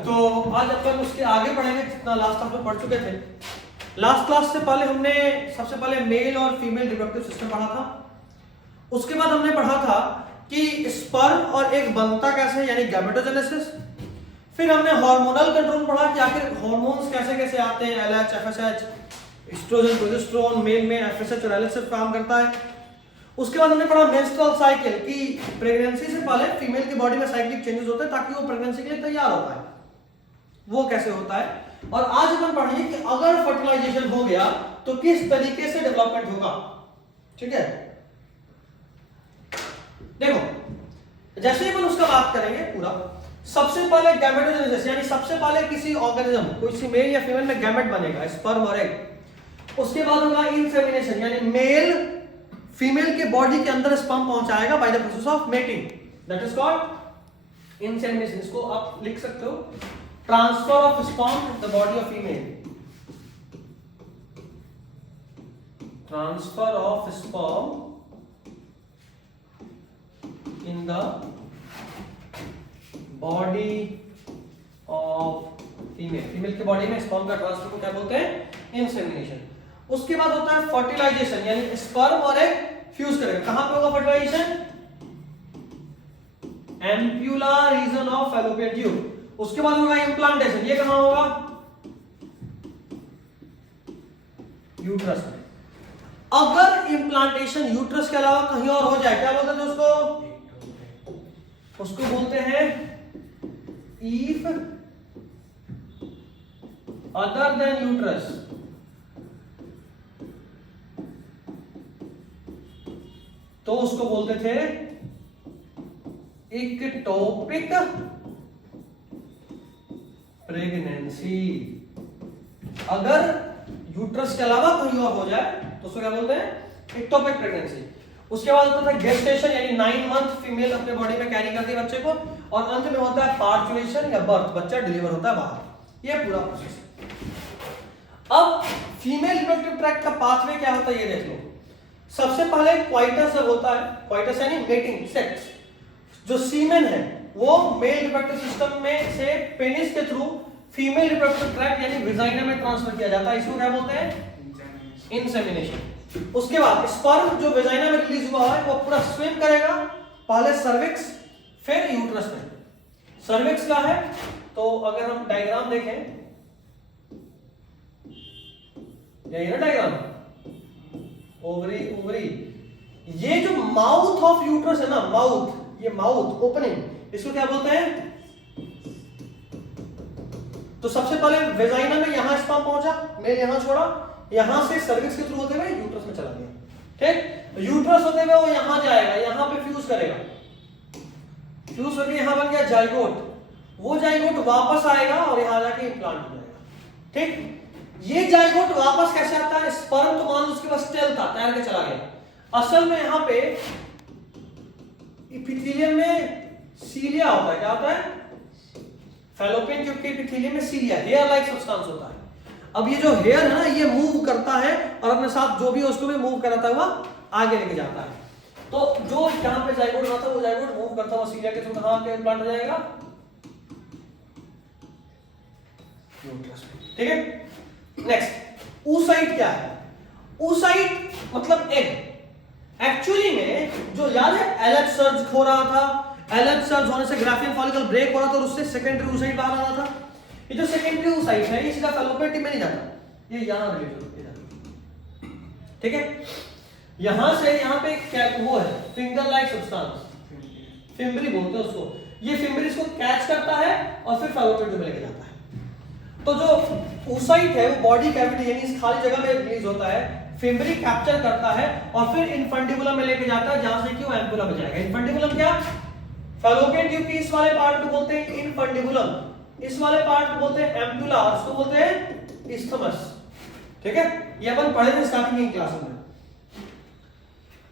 तो आज अपन उसके आगे बढ़ेंगे जितना लास्ट हम लोग पढ़ चुके थे। लास्ट क्लास से पहले हमने सबसे पहले मेल और फीमेल रिप्रोडक्टिव सिस्टम पढ़ा था। उसके बाद हमने पढ़ा था कि स्पर्म और एग बनता कैसे, यानी गैमेटोजेनेसिस। फिर हमने हार्मोनल कंट्रोल पढ़ा कि आखिर हार्मोन्स कैसे कैसे आते हैं, LH, FSH, oestrogen, progesterone, male में एफएसएच और एलएच से काम करता है। उसके बाद हमने पढ़ा मेंस्ट्रुअल साइकिल कि प्रेगनेंसी से पहले फीमेल की बॉडी में साइक्लिक चेंजेस होते हैं ताकि वो प्रेगनेंसी के लिए तैयार होता है, वो कैसे होता है। और आज अपन पढ़ेंगे कि अगर फर्टिलाइजेशन हो गया तो किस तरीके से डेवलपमेंट होगा। ठीक है, देखो जैसे ही अपन उसका बात करेंगे पूरा, सबसे पहले गैमेटोजेनेसिस यानी सबसे पहले किसी ऑर्गेनिज्म, कोई मेल या फीमेल में गैमेट बनेगा, स्पर्म और एग। उसके बाद होगा इंसेमिनेशन यानी मेल फीमेल के बॉडी के अंदर स्पर्म पहुंचाएगा by the process of mating, that is called insemination. इसको आप लिख सकते हो transfer of sperm in the body of female, transfer of sperm in the body of female, female की बॉडी में स्पर्म का ट्रांसफर को क्या बोलते हैं, इंसेमिनेशन। उसके बाद होता है फर्टिलाइजेशन यानी स्पर्म और एग फ्यूज करेगा। कहां पे होगा fertilisation, ampulla region of fallopian tube. उसके बाद होगा इंप्लांटेशन, ये कहां होगा, यूट्रस में। अगर इंप्लांटेशन यूट्रस के अलावा कहीं और हो जाए, क्या बोलते हैं उसको बोलते हैं इफ अदर देन यूट्रस, तो उसको बोलते थे इक्टोपिक प्रेगनेंसी। अगर यूट्रस के अलावा कहीं और हो जाए तो उसको क्या बोलते हैं, इक्टोपिक प्रेगनेंसी। उसके बाद होता है गेस्टेशन यानी 9 मंथ फीमेल अपने बॉडी में कैरी करती है बच्चे को, और अंत में होता है पार्चुलेशन या बर्थ, बच्चा डिलीवर होता है बाहर। ये पूरा प्रोसेस है। अब फीमेल रिप्रोडक्टिव ट्रैक्ट का पाथवे क्या होता है ये देख लो। सबसे पहले क्वाइटस जब होता है, क्वाइटस यानी मेटिंग, सेक्स, जो सीमेन है वो मेल रिप्रोडक्टिव सिस्टम में से पेनिस के थ्रू फीमेल रिप्रोडक्टिव ट्रैक्ट यानी विजाइना में ट्रांसफर किया जाता है। इसको क्या बोलते हैं, इंसेमिनेशन। उसके बाद स्पर्म जो विजाइना में रिलीज हुआ है वो पूरा स्विम करेगा, पहले सर्विक्स फिर यूट्रस में। सर्विक्स का है तो अगर हम डायग्राम देखें, यही ना डायग्राम, ओवरी ओवरी, ये जो माउथ ऑफ यूट्रस है ना, माउथ, ये माउथ ओपनिंग, इसको क्या बोलते हैं। तो सबसे पहले वेजाइना में यहां स्पर्म पहुंचा, मेल यहां छोड़ा, यहां से सर्विक्स के थ्रू होते हुए यूट्रस में चला गया। ठीक, यूट्रस होते हुए वो यहां जाएगा, यहां पे फ्यूज करेगा, फ्यूज होकर यहां बन गया जाइगोट, वो जाइगोट वापस आएगा और यहां जाके इम्प्लांट हो जाएगा। ठीक, ये जाइगोट वापस कैसे आता है, स्पर्म तो मान लो उसके पास टेल था, तैर के चला गया। असल में यहां पे एपिथेलियम में सीलिया होता है, क्या होता है, फैलोपियन ट्यूब के एपिथेलियम में सीलिया, हेयर लाइक सब्सटेंस होता है। अब ये जो हेयर है ना, ये मूव करता है और अपने साथ जो भी उसको भी मूव कराता हुआ आगे लेके जाता है। तो जो जहां पे जाइगोट होता है वो जाइगोट मूव करता हुआ सीलिया के थ्रू कहां के इम्प्लांट हो जाएगा, यूट्रस में। ठीक है, नेक्स्ट oocyte क्या है, oocyte मतलब एग। एक्चुअली में जो याद है एलएच सर्ज हो रहा था, एलएच सर्ज होने से ग्राफियन फॉलिकल ब्रेक हो रहा था और उससे सेकेंडरी oocyte बाहर आ रहा था। ये जो सेकेंडरी oocyte है ये सीधा फैलोपियन ट्यूब में नहीं जाता, ये यहां रिलीज होता है। ठीक है, यहां से यहां पे क्या वो है, फिंगर लाइक सब्सटेंस, फिम्बरी बोलते हैं उसको। ये फिम्बरी इसको कैच करता है और फिर फैलोपियन ट्यूब में लेके जाता है। तो जो oocyte है वो बॉडी कैविटी यानी इस खाली जगह में रिलीज होता है, फिम्बरी कैप्चर करता है और फिर इन्फंडिबुलम में लेके जाता है, जहां से कि वो एम्पुला में जाएगा। इन्फंडिबुलम क्या, फैलोपियन ट्यूब की इस वाले पार्ट को बोलते हैं इन्फंडिबुलम, इस वाले पार्ट को बोलते हैं एम्पुला, उसको बोलते हैं इस्थमस। ठीक है, ये अपन पढ़े थे स्टार्टिंग की क्लास में।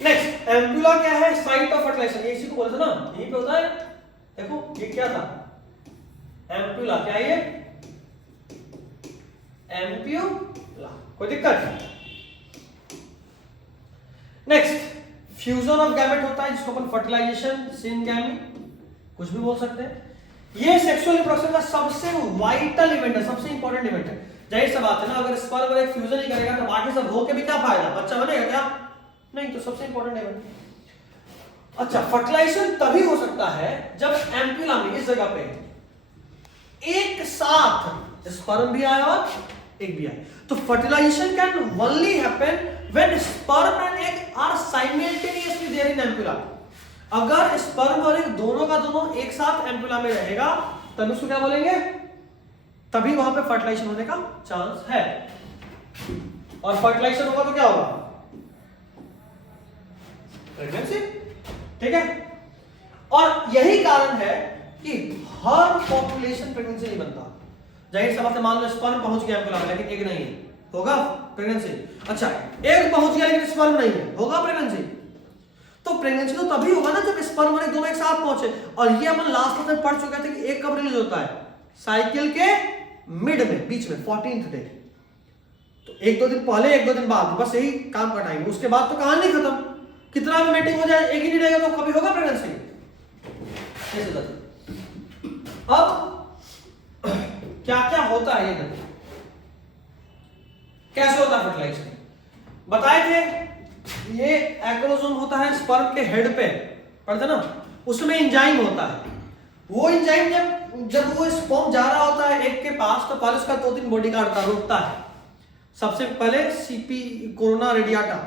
नेक्स्ट, एम्पुला क्या है, साइट ऑफ फर्टिलाइजेशन, ये इसी को बोलते हैं ना, यहीं पे होता है। देखो ये क्या था, एम्पुला, क्या है ये, एम्प्यूला, कोई दिक्कत। नेक्स्ट, फ्यूजन ऑफ गैमेट होता है जिसको अपन फर्टिलाइजेशन, सिनगैमी कुछ भी बोल सकते हैं। ये सेक्सुअल रिप्रोडक्शन का सबसे वाइटल इवेंट है, सबसे इंपॉर्टेंट इवेंट है। जाहिर सी बात है ना, अगर स्पर्म और एग फ्यूजन ही करेगा तो बाकी सब हो के भी क्या फायदा, बच्चा बनेगा क्या? नहीं। तो सबसे इंपॉर्टेंट इवेंट। अच्छा, फर्टिलाइजेशन तभी हो सकता है जब एम्पुला में इस जगह पे एक साथ स्पर्म भी आए और एग भी आए। तो fertilisation can only happen when sperm and egg are simultaneously there in ampulla. अगर स्पर्म और एग दोनों का दोनों एक साथ एम्पुला में रहेगा तब उसको क्या बोलेंगे, तभी वहां पे फर्टिलाइजेशन होने का चांस है। और फर्टिलाइजेशन होगा तो क्या होगा, प्रेगनेंसी। ठीक है। और यही कारण है कि हर पॉपुलेशन प्रेगनेंसी नहीं बनता। जाहिर सी बात है, मान लो स्पर्म पहुंच गया एम्पुला में लेकिन एग नहीं है, होगा प्रेगनेंसी। अच्छा, एग पहुंच गया लेकिन स्पर्म नहीं है, होगा प्रेगनेंसी। तो प्रेगनेंसी तो तभी होगा ना जब स्पर्म और एग दोनों एक साथ पहुंचे। और ये अपन लास्ट में पढ़ चुके थे कि एग कब रिलीज होता है, साइकिल के मिड में, बीच में 14th डे। तो एक दो दिन पहले एक दो दिन बाद, बस यही काम का टाइम। उसके बाद तो कहानी खत्म। कितना भी मीटिंग हो जाए, एक ही नहीं रहेगा तो कभी होगा प्रेगनेंसी? अब क्या क्या होता है ये, कैसे होता है फर्टिलाइजेशन बताए थे। ये एक्रोसोम होता है स्पर्म के हेड पे, पढ़ते ना, उसमें एंजाइम होता है। वो एंजाइम जब वो स्पर्म जा रहा होता है एग के पास, तो पहले उसका 2-3 बॉडीगार्ड का रोकता है। सबसे पहले सीपी कोरोना रेडियाटा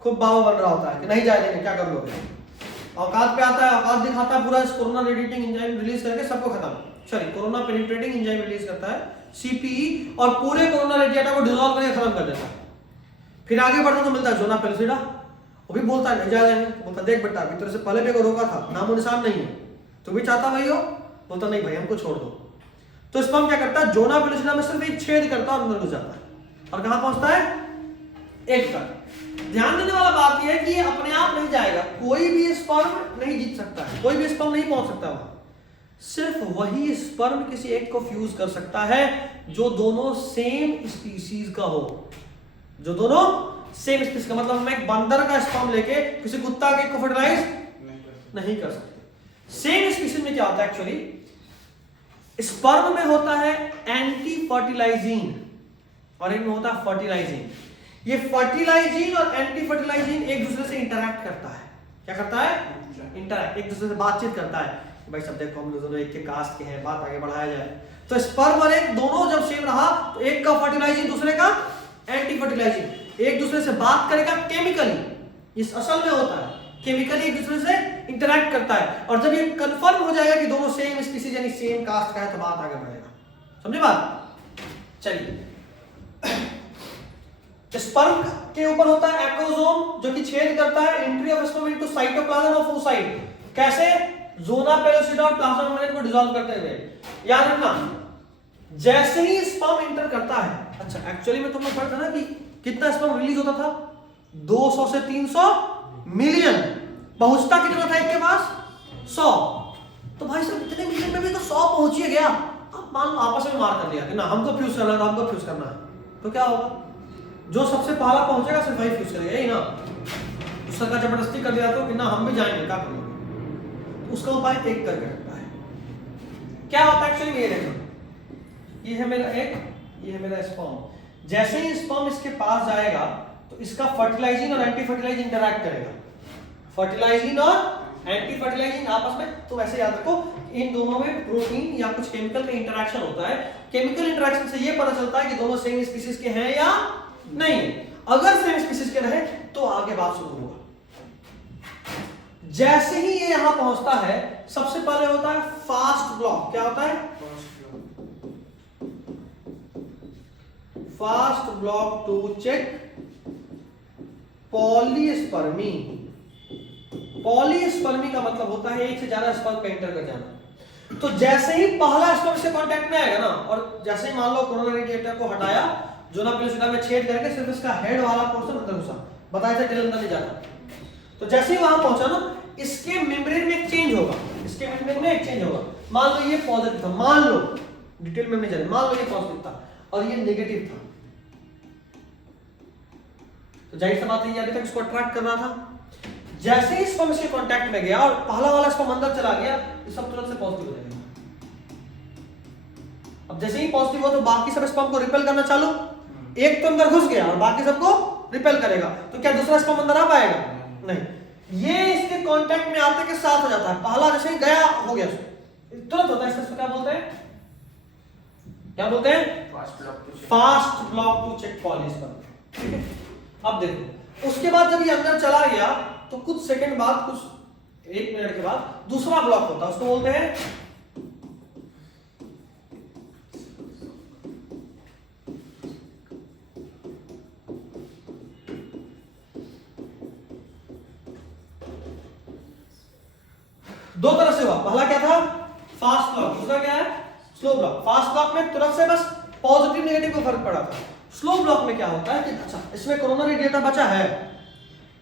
खूब बाबा बन रहा होता है कि नहीं जाए देंगे, क्या कर लोगे। औकात पे आता है, औकात दिखाता है, पूरा कोरोना रेडिएटिंग एंजाइम रिलीज करके सबको खत्म। Sorry, corona penetrating enzyme release करता है सीपीई, और पूरे कोरोना रेडिएटा को डिसॉल्व करके खत्म कर देता है। फिर आगे बढ़ता तो मिलता है जोना पेल्सिडा, वो भी बोलता है नहीं जा देंगे। बोलता देख बेटा, अभी तेरे से पहले भी को रोका था, नामो निशान नहीं है, तू भी चाहता भाई हो? बोलता नहीं भाई, हमको छोड़ दो। तो स्पर्म क्या करता है, जोना पेल्सिडा में सिर्फ एक छेद करता है और अंदर घुस जाता है, और कहां पहुंचता है, एग तक। ध्यान देने वाला बात यह है कि ये अपने आप नहीं जाएगा, कोई भी स्पर्म नहीं जीत सकता है, कोई भी स्पर्म नहीं पहुंच सकता वहां। सिर्फ वही स्पर्म किसी एक को फ्यूज कर सकता है जो दोनों सेम स्पीसीज का हो, जो दोनों सेम स्पीसीज का। मतलब हम एक बंदर का स्पर्म लेके किसी कुत्ता के को फर्टिलाइज नहीं कर सकते। सेम स्पीसीज में क्या होता है, एक्चुअली स्पर्म में होता है एंटी फर्टिलाइजिंग और एक में होता है फर्टिलाइजिंग। ये फर्टिलाइजिंग और एंटी फर्टिलाइजिंग एक दूसरे से इंटरैक्ट करता है। क्या करता है, इंटरैक्ट, एक दूसरे से बातचीत करता है। भाई सब देखो हम दोनों एक के कास्ट के हैं, बात आगे बढ़ाया जाए। तो स्पर्म और एग दोनों जब सेम रहा तो एक का फर्टिलाइजिंग दूसरे का एंटी फर्टिलाइजिंग, एक दूसरे से बात करेगा केमिकली, इस असल में होता है केमिकली एक दूसरे से इंटरैक्ट करता है। और जब ये कंफर्म हो जाएगा कि दोनों सेम स्पीसीज यानी सेम कास्ट का है तो बात आगे बढ़ेगा। समझे बात? चलिए, स्पर्म के ऊपर होता है एक्रोसोम जो कि छेद करता है entry of sperm into cytoplasm of oocyte। कैसे, जोना पेलोसिडा और प्लाज्मा मेम्ब्रेन को डिसॉल्व करते हुए। याद रखना, जैसे ही स्पर्म इंटर करता है, अच्छा एक्चुअली में तुमने पढ़ा था ना कि कितना स्पर्म रिलीज होता था, 200 से 300 मिलियन। पहुंचता कितना था एक के पास, 100। तो भाई साहब इतने मिलियन में भी तो 100 पहुंच ही गया। अब मान लो आपस में मार कर दिया कि ना हमको फ्यूज करना है, हमको फ्यूज करना है, तो क्या होगा, जो सबसे पहला पहुंचेगा सिर्फ वही फ्यूज करेगा, यही ना। दूसरा का जबरदस्ती कर दिया तो कि ना हम भी जाएंगे, क्या करेंगे, तो उसका उपाय एक करके रखता है। क्या होता है एक्चुअली, ये देखो, ये है मेरा एग, ये है मेरा स्पर्म। जैसे ही स्पर्म इसके पास जाएगा तो इसका फर्टिलाइजिंग और एंटी फर्टिलाइजिंग इंटरैक्ट करेगा। फर्टिलाइजिंग और एंटी फर्टिलाइजिंग आपस में, तो वैसे याद रखो इन दोनों में प्रोटीन या कुछ केमिकल का इंटरैक्शन होता है। केमिकल इंटरैक्शन से ये पता चलता है कि दोनों सेम स्पीसीज के हैं या नहीं। अगर सेम स्पीसीज के रहे तो आगे बात शुरू होगा। जैसे ही ये यहां पहुंचता है, सबसे पहले होता है फास्ट ब्लॉक। क्या होता है, fast block to check polyspermy. Polyspermy का मतलब होता है एक से ज्यादा स्पर्म का इंटर कर जाना। तो जैसे ही पहला स्पर्म से कांटेक्ट में आएगा ना, और जैसे ही मान लो कोरोना रेडिएटर को हटाया, जोना पेल्सिडा में छेद करके सिर्फ इसका हेड वाला पोर्शन अंदर घुसा, बताया था टेल अंदर नहीं जाता। तो जैसे ही वहां पहुंचा ना, इसके मेम्ब्रेन में एक चेंज होगा, इसके मेम्ब्रेन में एक चेंज होगा। मान लो ये पॉजिटिव था, मान लो, डिटेल में नहीं जाने, मान लो ये पॉजिटिव था और ये नेगेटिव था, तो जाहिर सी बात है ये अभी तक इसको अट्रैक्ट कर रहा था। जैसे ही स्पर्म इसके कांटेक्ट में गया और पहला वाला स्पर्म अंदर चला गया, ये सब तुरंत से पॉजिटिव हो जाएगा। अब जैसे ही पॉजिटिव हो तो बाकी सब स्पर्म को रिपेल करना चालू, एक तो अंदर घुस गया और बाकी सबको रिपेल करेगा, तो क्या दूसरा स्पर्म अंदर आ पाएगा? नहीं। ये इसके कांटेक्ट में आते के साथ हो जाता है, पहला जैसे ही गया हो गया तुरंत होता है। इसको क्या बोलते हैं? क्या बोलते हैं? Fast block to check polyspermy. ठीक है, अब देखो उसके बाद जब ये अंदर चला गया तो कुछ सेकंड बाद, कुछ 1 मिनट के बाद दूसरा ब्लॉक होता है, उसको बोलते हैं दो तरह से हुआ। पहला क्या था? फास्ट ब्लॉक, दूसरा क्या है? Slow block. फास्ट ब्लॉक में तुरंत से बस पॉजिटिव नेगेटिव को फर्क पड़ा था। स्लो ब्लॉक में क्या होता है कि अच्छा इसमें कोरोनरी डेटा बचा है,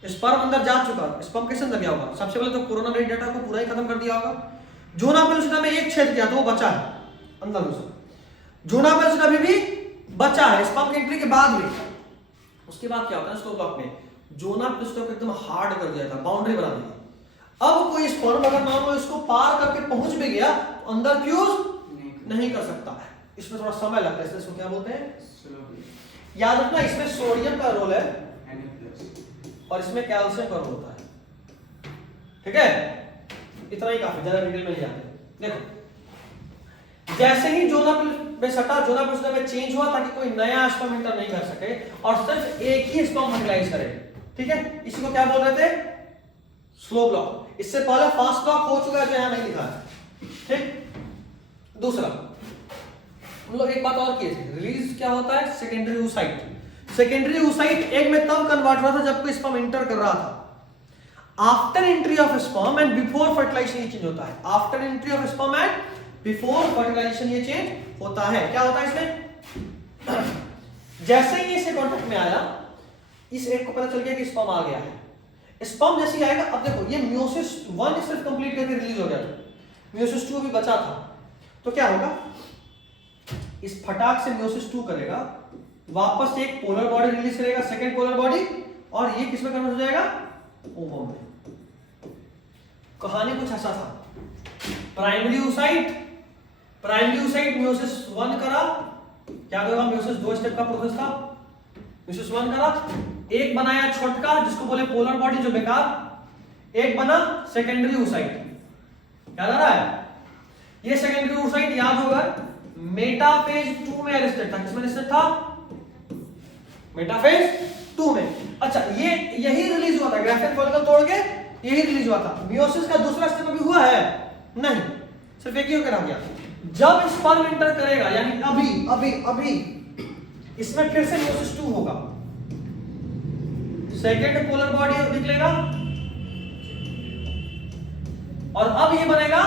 स्पर्म अंदर जा चुका है, स्पर्म कैसे अंदर गया होगा? सबसे पहले तो कोरोनरी डेटा को पूरा ही खत्म कर दिया होगा। जोना पेलुसिडा में एक छेद किया तो वो बचा है अंदर उसमें, जोना पेलुसिडा अभी भी बचा है स्पर्म के एंट्री के बाद भी। उसके बाद क्या होता है स्लो ब्लॉक में? जोना पेलुसिडा को एकदम हार्ड कर दिया था, बाउंड्री बना दी। अब कोई स्पर्म अगर मान लो इसको पार करके पहुंच भी गया तो अंदर फ्यूज नहीं कर सकता है, इसमें थोड़ा समय लगता है, इसको क्या बोलते हैं? याद रखना इसमें सोडियम का रोल है और इसमें कैल्शियम का रोल होता है। ठीक है, इतना ही काफी, ज्यादा डिटेल में नहीं जाते। देखो जैसे ही जोना में सटा, जोना पेलुसिडा में चेंज हुआ ताकि कोई नया स्पर्म एंटर नहीं कर सके और सिर्फ एक ही स्पर्म फर्टिलाइज करे। ठीक है, इसी को क्या बोल रहे थे? Slow block. इससे पहले फास्ट ब्लॉक हो चुका है जो यहां नहीं लिखा है। ठीक, दूसरा हम लोग एक बात और किए थे, रिलीज क्या होता है? Secondary oocyte। Secondary oocyte egg में तब कन्वर्ट हुआ था जब कोई स्पर्म एंटर कर रहा था। After entry of sperm and before fertilisation ये चेंज होता है। After entry of sperm and before fertilisation ये चेंज होता है। क्या होता है इसमें? जैसे ही इससे कांटेक्ट में आया, इस एग को पता चल गया कि स्पर्म आ गया है। स्पर्म जैसे ही आएगा, अब देखो ये मियोसिस 1 सिर्फ कंप्लीट करके रिलीज हो गया था, मियोसिस 2 भी बचा था, तो क्या होगा? इस फटाक से मियोसिस 2 करेगा, वापस एक पोलर बॉडी रिलीज करेगा, सेकंड पोलर बॉडी, और ये किसमें कन्वर्ट हो जाएगा? ओवम में। कहानी कुछ ऐसा था, प्राइमरी oocyte मियोसिस 1 करा, क्या करेगा? मियोसिस 2 स्टेप का प्रोसेस था, मियोसिस 1 करा, एक बनाया छोटका जिसको बोले पोलर बॉडी जो बेकार, एक बना सेकेंडरी oocyte। याद आ रहा है? ये सेकेंडरी oocyte याद होगा मेटाफेज 2 में अरेस्टेड था। किसमें अरेस्टेड था? मेटाफेज 2 में। अच्छा ये यही रिलीज हुआ था, ग्राफियन फॉलिकल तोड़ के यही रिलीज हुआ था। मियोसिस का दूसरा स्टेप अभी हुआ है नहीं, सिर्फ एक ही होकर आ गया। जब स्पर्म एंटर करेगा यानी अभी अभी अभी इसमें फिर से मियोसिस 2 होगा, सेकेंड पोलर बॉडी निकलेगा और अब ये बनेगा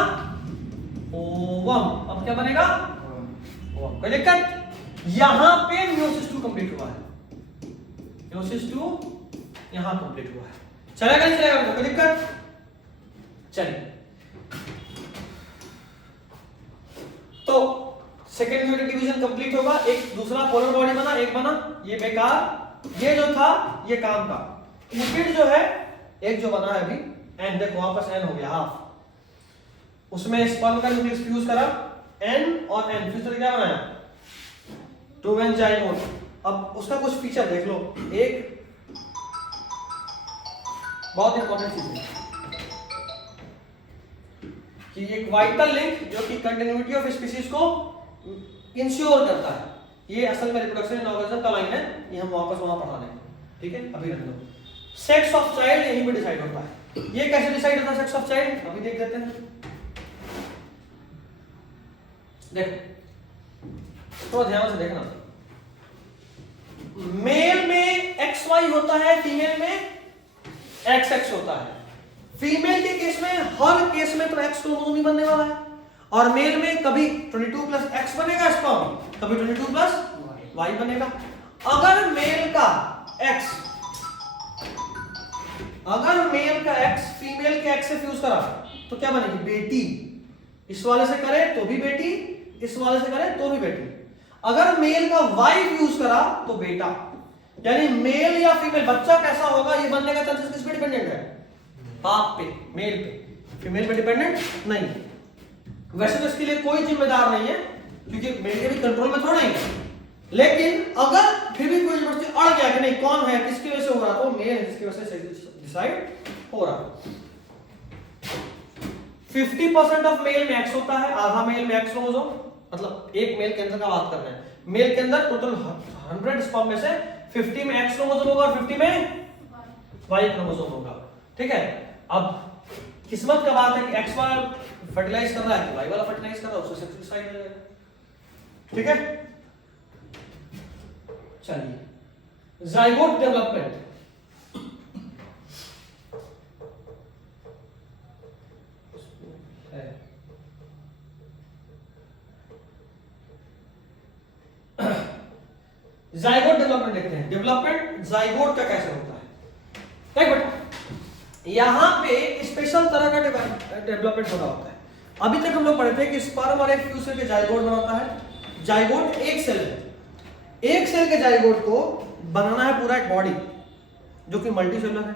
ओवम। अब क्या बनेगा? ओवम। कोई दिक्कत? यहां पे मियोसिस 2 कंप्लीट हुआ है, मियोसिस 2 यहां कंप्लीट हुआ है। चलेगा नहीं चलेगा? कोई दिक्कत? चलिए, तो सेकेंड यूनिट डिवीजन कंप्लीट होगा, एक दूसरा पोलर बॉडी बना, एक बना ये बेकार, ये जो था ये काम का। लिपिड जो है एक जो बना है अभी एन, देखो वापस एन हो गया हाफ, उसमें स्पर्म का न्यूक्लियस फ्यूज करा, एन और एन फ्यूज करके क्या बनाया? 2n zygote. अब उसका कुछ फीचर देख लो, एक बहुत इंपॉर्टेंट चीज है कि एक वाइटल लिंक जो कि कंटिन्यूटी ऑफ स्पीशीज को इंश्योर करता है। ये असल में रिप्रोडक्शन इन ऑर्गेनिज्म का लाइन है, ये हम वापस वहां पढ़ा देंगे। ठीक है, अभी रख दो। सेक्स ऑफ चाइल्ड यहीं पे डिसाइड होता है। ये कैसे डिसाइड होता है सेक्स ऑफ चाइल्ड? अभी देख लेते हैं। देखो तो ध्यान से देखना, मेल में XY होता है, फीमेल में XX होता है। फीमेल के केस में हर केस में तो X क्रोमोसोम ही बनने वाला है, और मेल में कभी 22 प्लस X बनेगा स्पर्म, कभी 22 प्लस Y बनेगा। अगर मेल का X फीमेल के X से फ्यूज करा तो क्या बनेगी? बेटी। इस वाले से करे तो भी बेटी, इस वाले से करे तो भी बेटी। अगर मेल का Y फ्यूज करा तो बेटा। यानी मेल या फीमेल बच्चा कैसा होगा ये बनने का चांसेस किस पे डिपेंडेंट है? बाप पे, मेल पे, फीमेल पे डिपेंडेंट नहीं। वैसे तो इसके लिए कोई जिम्मेदार नहीं है, क्योंकि मेल के भी कंट्रोल में थोड़ा ही है। लेकिन अगर फिर भी कोई यूनिवर्सिटी अड़ गया कि नहीं कौन है किसकी वजह से हो रहा, तो मेल है जिसकी वजह से डिसाइड हो रहा। 50% ऑफ मेल में एक्स होता है, आधा मेल में एक्स क्रोमोसोम, मतलब एक मेल कैंसर का बात कर रहे हैं। मेल के अंदर टोटल 100 स्पर्म में से 50 में एक्स क्रोमोसोम होगा और 50 में वाई क्रोमोसोम होगा। ठीक है, अब किस्मत का बात है कि एक्स वाला फर्टिलाइज कर रहा है कि वाई वाला फर्टिलाइज कर रहा है, उससे सेक्स डिसाइड हो जाएगा। ठीक है, चलिए जाइगोट डेवलपमेंट। जाइगोट डेवलपमेंट देखते हैं। डेवलपमेंट जाइगोट का कैसे होता है। देख बेटा, यहां पे स्पेशल तरह का डेवलपमेंट हो रहा होता है। अभी तक हम लोग पढ़े थे कि स्पर्म और एक फ्यूज के जाइगोट बनाता है। जाइगोट एक सेल है, एक सेल के जाइगोट को बनाना है पूरा एक बॉडी जो कि मल्टी सेलुलर है।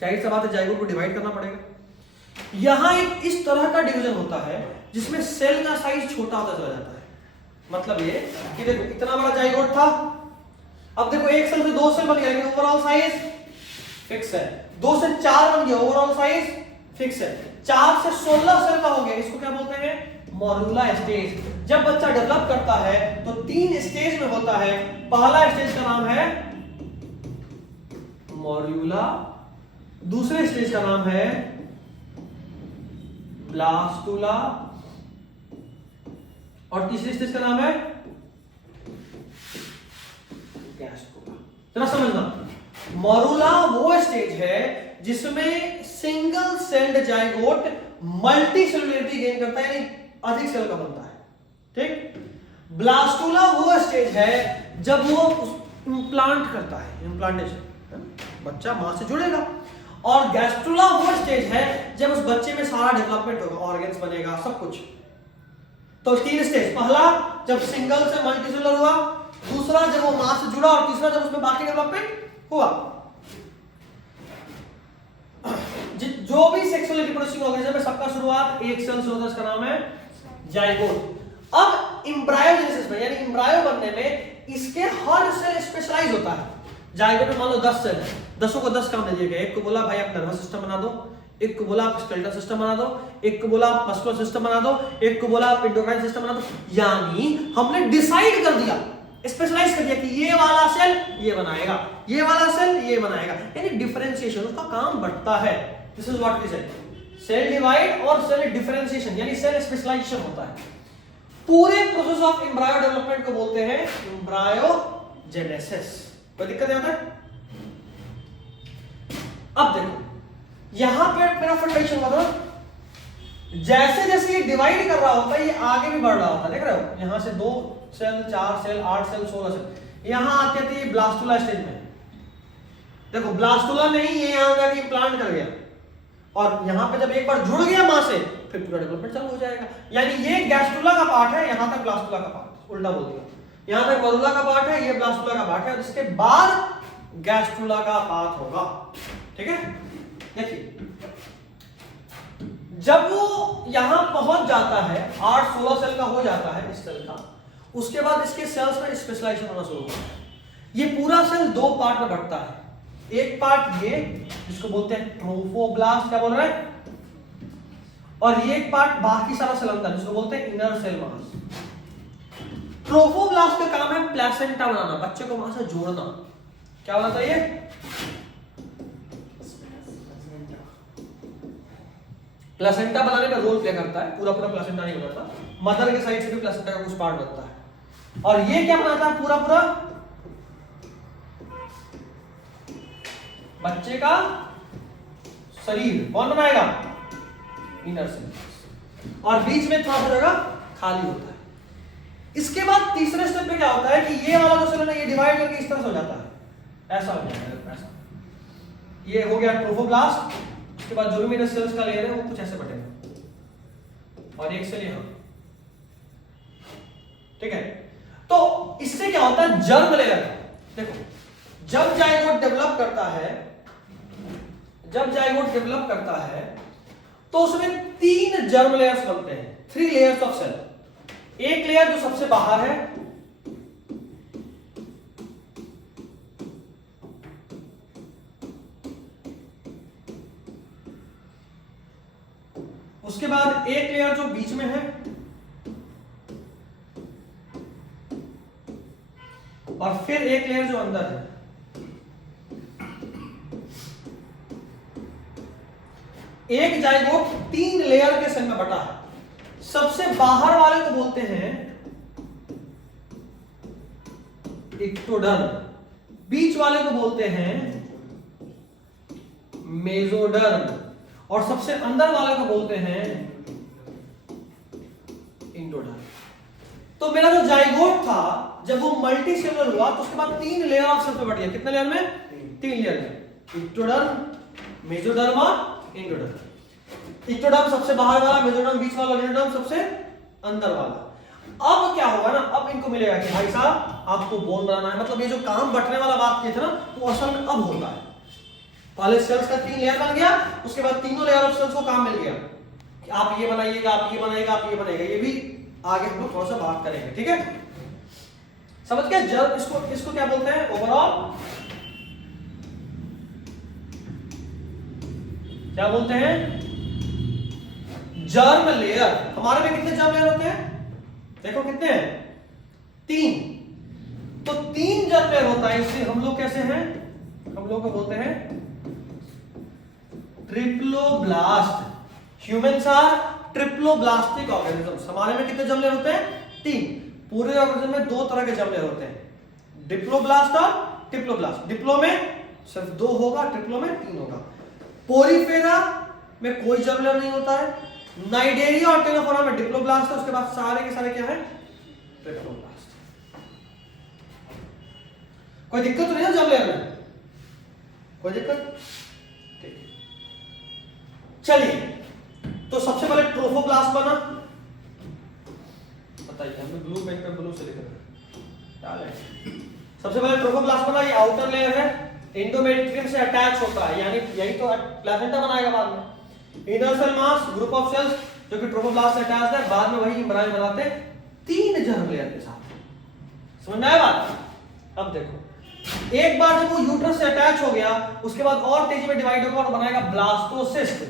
जाहिर सी बात है जाइगोट को डिवाइड करना पड़ेगा। यहां एक इस तरह का डिवीजन होता है जिसमें सेल का साइज छोटा होता चला जाता है। मतलब ये कि देखो इतना बड़ा जाइगोट था, अब देखो एक सेल से दो सेल बन गया लेकिन ओवरऑल साइज फिक्स है। 2 से 4 बन गया, ओवरऑल साइज फिक्स है। 4 से 16 सेल का हो गया, इसको क्या बोलते हैं, मॉड्यूला स्टेज। जब बच्चा डेवलप करता है तो 3 स्टेज में होता है। पहला स्टेज का नाम है मॉड्यूला, दूसरे स्टेज का नाम है ब्लास्टुला और तीसरे स्टेज का नाम है गैस्ट्रुला। जरा समझना, मॉड्यूला वो स्टेज है जिसमें single celled zygote multicellularity gain करता है, यानी अधिक सेल का बनता है। ठीक, ब्लास्टुला वो स्टेज है जब वो इम्प्लांट करता है, इम्प्लांटेशन, बच्चा मां से जुड़ेगा। और गैस्ट्रुला वो स्टेज है जब उस बच्चे में सारा डेवलपमेंट होगा, ऑर्गन्स बनेगा, सब कुछ। तो 3 स्टेज, पहला जब सिंगल से मल्टी सेलुलर हुआ, दूसरा जब वो मां से जुड़ा और तीसरा जब उसमें बाकी डेवलपमेंट हुआ। जो भी सेक्सुअली रिप्रोड्यूसिंग ऑर्गेनिज्म है सबका शुरुआत एक सेल से होता है, इसका नाम है जाइगोट। अब एम्ब्रायोजेनेसिस में यानी एम्ब्रायो बनने में इसके हर सेल स्पेशलाइज होता है। जाइगोट में मान लो 10 सेल है, 10 को 10 काम दे दिए गए। एक को बोला भाई आप नर्वस सिस्टम बना दो, एक को बोला आप स्केलेटल सिस्टम बना दो, एक को बोला आप मस्कुलर सिस्टम बना दो, एक को बोला आप एंडोक्राइन सिस्टम बना दो। यानी हमने डिसाइड कर दिया, स्पेशलाइज कर दिया कि ये वाला सेल ये बनाएगा, ये वाला सेल ये बनाएगा, यानी डिफरेंशिएशन उसका काम बढ़ता है। This is what we said, cell divide और सेल डिफरेंशिएशन यानी सेल स्पेशलाइजेशन होता है। पूरे प्रोसेस ऑफ एम्ब्रायो डेवलपमेंट को बोलते हैं एम्ब्रायोजेनेसिस। कोई दिक्कत नहीं होता। अब देखो यहां पे मेरा फर्टिलाइजेशन हुआ था, जैसे जैसे ये डिवाइड कर रहा होता है ये आगे भी बढ़ रहा होता है। देख रहे हो, यहां से 2 सेल 4 सेल 8 सेल 16 सेल, यहां आते थे ब्लास्टुला स्टेज में। देखो ब्लास्टुला नहीं, ये यहां जाके इम्प्लांट कर गया और यहां पे जब एक बार जुड़ गया मां से फिर पूरा डेवलपमेंट चालू हो जाएगा। यानी ये गैस्ट्रुला का पार्ट है, यहां तक ब्लास्टुला का पार्ट, उल्टा बोल दिया। यहां तक मॉड्यूला का पार्ट है, ये ब्लास्टुला का पार्ट है और इसके बाद गैस्ट्रुला का पार्ट होगा। ठीक है, देखिए जब वो यहां पहुंच जाता है 8-16 सेल का हो जाता है इस सेल का, उसके बाद इसके सेल्स में स्पेशलाइजेशन होना शुरू होता है। ये पूरा सेल 2 पार्ट में बढ़ता है। एक पार्ट ये जिसको बोलते हैं ट्रोफोब्लास्ट, क्या बोल रहे हैं, और ये एक पार्ट बाकी सारा सेल अंदर जिसको बोलते हैं इनर सेल मास। ट्रोफोब्लास्ट का काम है प्लेसेंटा बनाना, बच्चे को मां से जोड़ना। क्या बनाता है ये, प्लेसेंटा बनाने में रोल प्ले करता है। पूरा पूरा प्लेसेंटा नहीं बनाता, मदर के साइड से भी प्लेसेंटा का कुछ पार्ट बनता है। और ये क्या बनाता है, पूरा पूरा बच्चे का शरीर कौन बनाएगा, इनर सेल, और बीच में थोड़ा सा जगह खाली होता है। इसके बाद तीसरे स्टेप पे क्या होता है कि ये वाला जो सेल है ना ये डिवाइड करके इस तरह से हो जाता है, ऐसा हो जाता है, ऐसा। ये हो गया ट्रोफोब्लास्ट। उसके बाद जो भी मेरे सेल्स का लेयर है वो कुछ ऐसे बटेगा और एक सेल यहां। ठीक है, तो इससे क्या होता है, जर्म लेयर। देखो जब जाइगोट डेवलप करता है, जब जाइगोट डेवलप करता है तो उसमें 3 जर्म लेयर्स बनते हैं, 3 लेयर्स ऑफ सेल। एक लेयर जो सबसे बाहर है, उसके बाद एक लेयर जो बीच में है, और फिर एक लेयर जो अंदर है। एक जाइगोट 3 लेयर के सेल में बटा है। सबसे बाहर वाले को बोलते हैं इक्टोडर्म, बीच वाले को बोलते हैं मेसोडर्म, और सबसे अंदर वाले को बोलते हैं इंडोडर्म। तो मेरा जो जाइगोट था जब वो मल्टी सेलुलर हुआ तो उसके बाद 3 लेयर ऑफ सेल्स में बट गया। कितने लेयर में? 3 लेयर में, इक्टोडर्म, मेसोडर्म और इंडोडर्म। इक्टोडर्म सबसे बाहर वाला, मेसोडर्म बीच वाला, इंडोडर्म सबसे अंदर वाला। अब क्या होगा ना, अब इनको मिलेगा कि भाई साहब आपको बोन बनाना है, मतलब ये जो काम बटने वाला बात की थी ना वो असल में अब होता है। पहले सेल्स का 3 लेयर बन गया, उसके बाद तीनों लेयर ऑफ सेल्स को काम मिल गया कि आप ये बनाइएगा, आप ये बनाइएगा, आप ये बनाइएगा। ये भी आगे हम लोग थोड़ा सा बात करेंगे, ठीक है? समझ गए? जब इसको क्या बोलते हैं? ओवरऑल क्या बोलते हैं? Germ layer. हमारे में कितने जर्म लेयर होते हैं? देखो कितने हैं? 3। तो 3 जर्म लेयर होता है। इससे हम लोग कैसे हैं? हम लोग को बोलते हैं triploblast. Humans are triploblastic organisms. हमारे में कितने जर्म लेयर होते हैं? 3। पूरे ऑर्गेनिज्म में 2 तरह के जर्म लेयर होते हैं, डिप्लोब्लास्ट और ट्रिप्लोब्लास्ट। डिप्लो में सिर्फ 2 होगा, ट्रिप्लो में 3 होगा। पोरीफेरा में कोई जर्म लेयर नहीं होता है। नाइडेरिया और टेनोफोरा में डिप्लोब्लास्ट है, उसके बाद सारे के सारे क्या है? ट्रिप्लोब्लास्ट। कोई दिक्कत तो नहीं है जर्म लेयर में? कोई दिक्कत? ठीक है, चलिए। तो सबसे पहले ट्रोफोब्लास्ट बना, बताइए, हमने ब्लू पेन पे ब्लू से लिखा है। सबसे पहले ट्रोफोब्लास्ट बना, ये आउटर लेयर है, एंडोमेट्रियम से अटैच होता है, यानी यही तो प्लेसेंटा बनाएगा बाद में। Inner cell mass, group of cells जो कि ट्रोफोब्लास्ट से अटैच्ड है, बाद में वही एम्ब्रायो बनाते हैं 3 जर्म लेयर के साथ। समझ में आया बात? अब देखो, एक बार जब वो यूट्रस से अटैच हो गया, उसके बाद और तेजी में डिवाइड होगा और बनाएगा ब्लास्टोसिस्ट,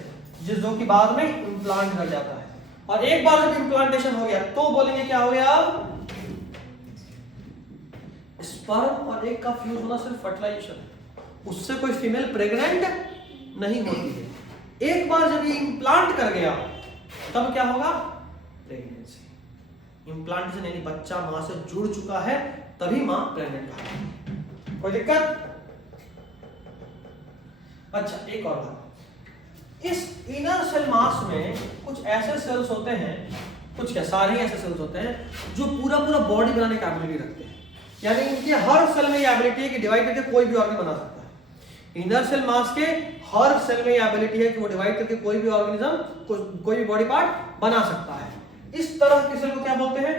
जो कि बाद में इम्प्लांट कर जाता है। और एक बार जब इम्प्लांटेशन हो गया तो बोलेंगे क्या हो गया? स्पर्म और एग का फ्यूज होना सिर्फ फर्टिलाइजेशन है, उससे कोई फीमेल प्रेग्नेंट नहीं होती है। एक बार जब ये इम्प्लांट कर गया तब क्या होगा? प्रेगनेंसी। इम्प्लांटेशन यानी बच्चा मां से जुड़ चुका है, तभी मां प्रेग्नेंट है। कोई दिक्कत? अच्छा, एक और बात, इस इनर सेल मास में कुछ ऐसे सेल्स होते हैं, कुछ क्या सारे ऐसे सेल्स होते हैं जो पूरा बॉडी बनाने की एबिलिटी रखते हैं। यानी इनके हर सेल में ये एबिलिटी है कि डिवाइड करके कोई भी ऑर्गन बना सकता है। इनर सेल मास के हर सेल में ये एबिलिटी है कि वो डिवाइड करके कोई भी ऑर्गेनिज्म, कोई भी बॉडी पार्ट बना सकता है। इस तरह के सेल को क्या बोलते हैं?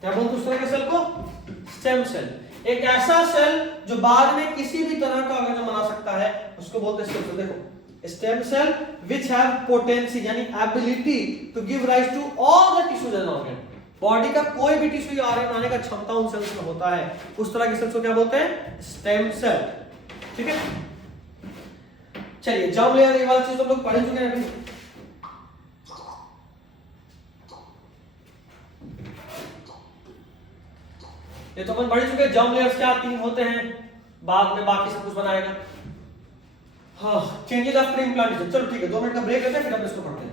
क्या बोलते हैं उस तरह के सेल को? Stem cell. एक ऐसा सेल जो बाद में किसी भी तरह का ऑर्गेनिज्म बना सकता है, उसको बोलते हैं स्टेम सेल। देखो, stem cell which have potency यानी ability to give rise to all the tissues and organ. Body का कोई भी टिश्यू या ऑर्गन बनाने का क्षमता उन सेल्स में होता है, उस तरह के सेल्स को क्या बोलते हैं? Stem cell. ठीक है, चलिए जर्म लेयर ये वाला चीज तो लोग पढ़ चुके हैं अभी। ये तो अपन पढ़ चुके हैं, जर्म लेयर्स क्या 3 होते हैं, बाद में बाकी सब कुछ बनाएगा। हाँ, चेंजेस आफ्टर इम्प्लांटेशन। चलो ठीक है, 2 मिनट का ब्रेक लेते हैं, फिर हम इसको पढ़ते हैं।